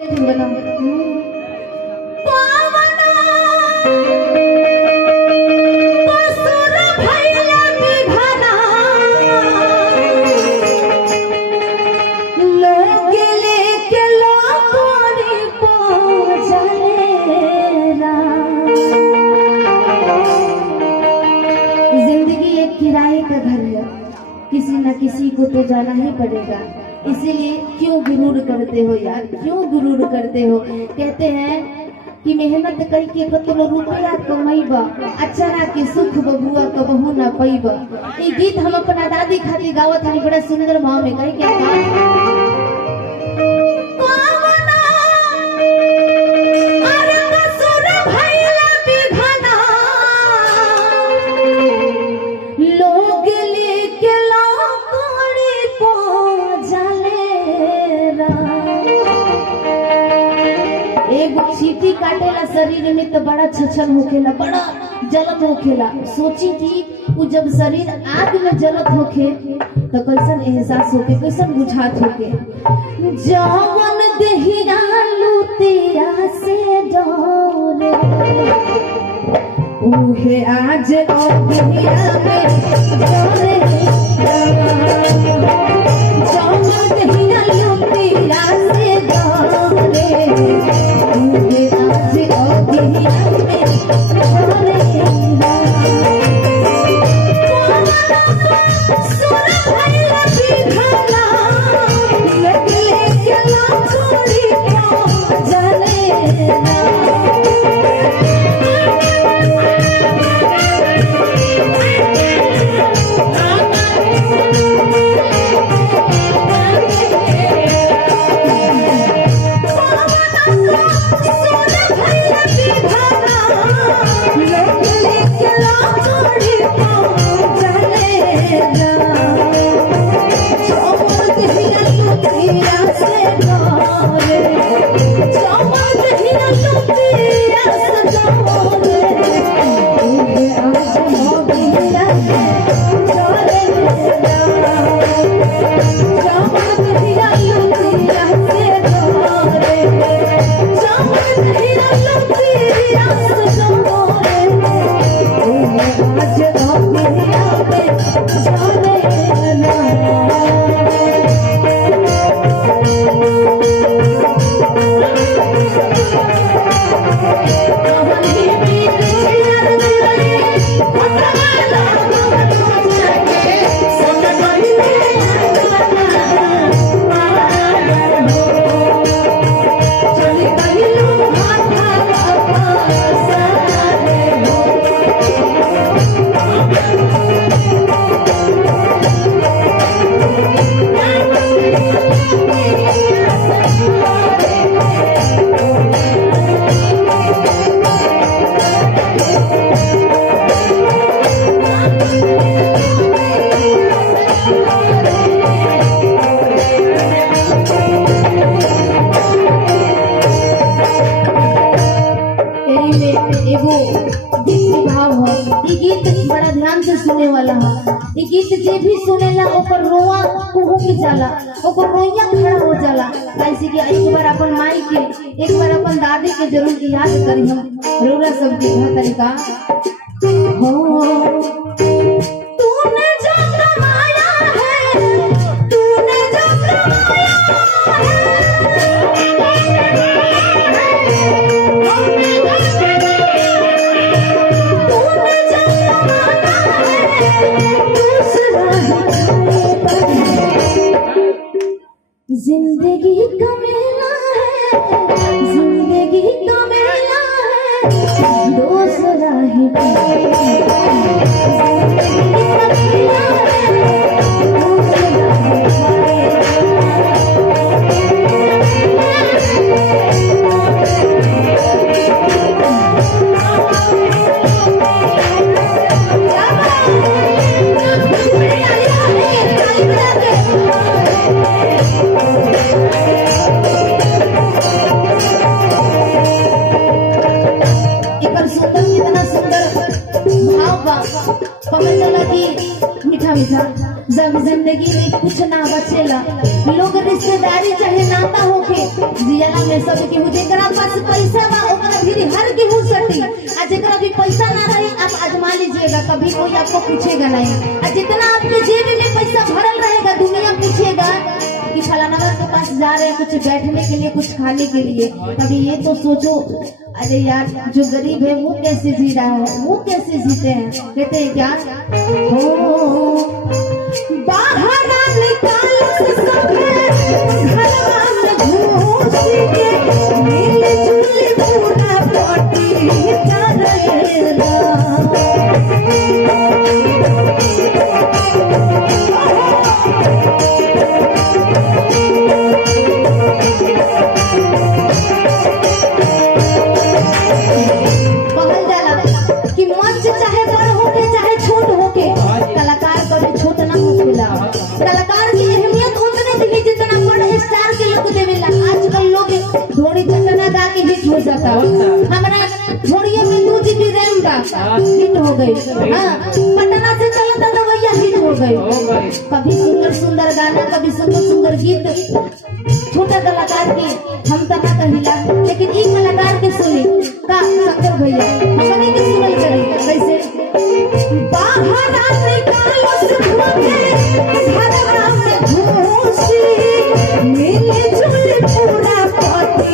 जिंदगी एक किराए का घर है, किसी न किसी को तो जाना ही पड़ेगा। इसीलिए क्यों गुरूर करते हो यार, क्यों गुरूर करते हो। कहते हैं कि मेहनत करके कतनो रुपया कमाइबा, अच्छा ना कि सुख बबुआ कबहू ना पैबा। ये गीत हम अपना दादी खातिर गावत हनी बड़ा सुंदर भाव में। कही क्या चीटी काटेला शरीर में तो बड़ा छछन होखेला, बड़ा जलन होखेला। सोची कि वो जब शरीर आग में जलत होखे तो कैसन एहसास होके, कैसन बुझात होके। जवन देहिया लुतिया से डरे उहे आज अगिया में डरे। जवन देहिया लुतिया से डरे बड़ा ध्यान से सुने वाला है। ये गीत जे भी सुनेला ओकर रोआ कुहू के जाला, ओकर रोइया खड़ा हो जाला। ऐसे कि एक बार अपन माई के, एक बार अपन दादी के जरूर याद करी। हम रोला सब के तरीका हो तूने जो कमाया है, तूने जो कमाया जिंदगी का मेला है, जिंदगी का मेला है, दूसरा ही मीठा मीठा जब जिंदगी में कुछ ना बचेला, लोग रिश्तेदारी चाहे नाता होके जियाला में सब केहू जेकरा पास पैसा बा ओकरा भी हर केहू सटी, आ जेकरा भी पैसा ना रहे आप आजमा लीजिएगा, कभी कोई आपको पूछेगा नहीं। और जितना आपके जेब में पैसा भरल रहेगा दुनिया पूछेगा कि फलाना के पास जा रहे हैं कुछ बैठने के लिए, कुछ खाने के लिए। कभी ये तो सोचो, अरे यार जो गरीब है वो कैसे जी रहा है, वो कैसे जीते हैं। कहते हैं क्या, हो बाहर निकाल कलाकार की अहमियत उतने दिखी जितना बड़े स्टार के लोग देवेला। आजकल लोग थोड़ी जितना गा के हिट हो जाता, हमारा थोड़ी में 2 GB रैम बा हिट हो गई, हाँ पटना से चलता तो भैया हिट हो गई। कभी सुंदर सुंदर गाना, कभी सुंदर सुंदर गीत छोटा कलाकार के हम तो ना कहिला, लेकिन ई कलाकार के सुनी का शंकर भैया हमने के सुनल करी कैसे, बाहर निकालो से मिले जुले पूरा पति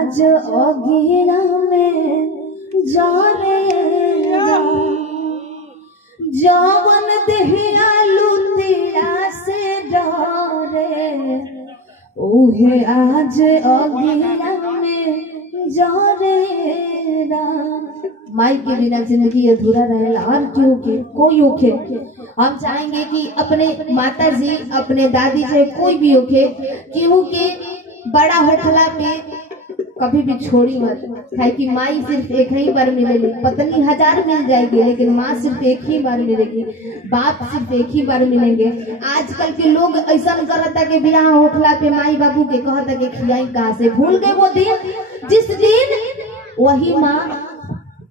आज अगिरा में जा रे जवन देहिया लुतिया से डरे, ओहे आज अगिरा में जा रे। माई के बिना जिंदगी अधूरा रहेला, और क्यों के कोई होके हम चाहेंगे कि अपने माता जी, अपने दादी जी, कोई भी होके केहू के बड़ा होखला पे कभी भी छोड़ी मत, है कि माई सिर्फ एक ही बार मिलेगी, पत्नी 1000 मिल जाएगी लेकिन माँ सिर्फ एक ही बार मिलेगी, बाप सिर्फ एक ही बार मिलेंगे। आजकल के लोग ऐसा करता कि बियाह होखला पे माई बाबू के कहता कि खिलाई कहाँ से, भूल गए वो दिन जिस दिन वही माँ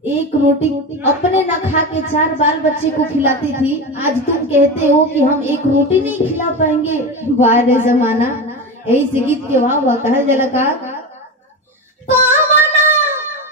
एक रोटी अपने न खा के 4 बाल बच्चे को खिलाती थी। आज तुम कहते हो कि हम एक रोटी नहीं खिला पाएंगे। वाह रे जमाना। यही से गीत के वाह कहा जला का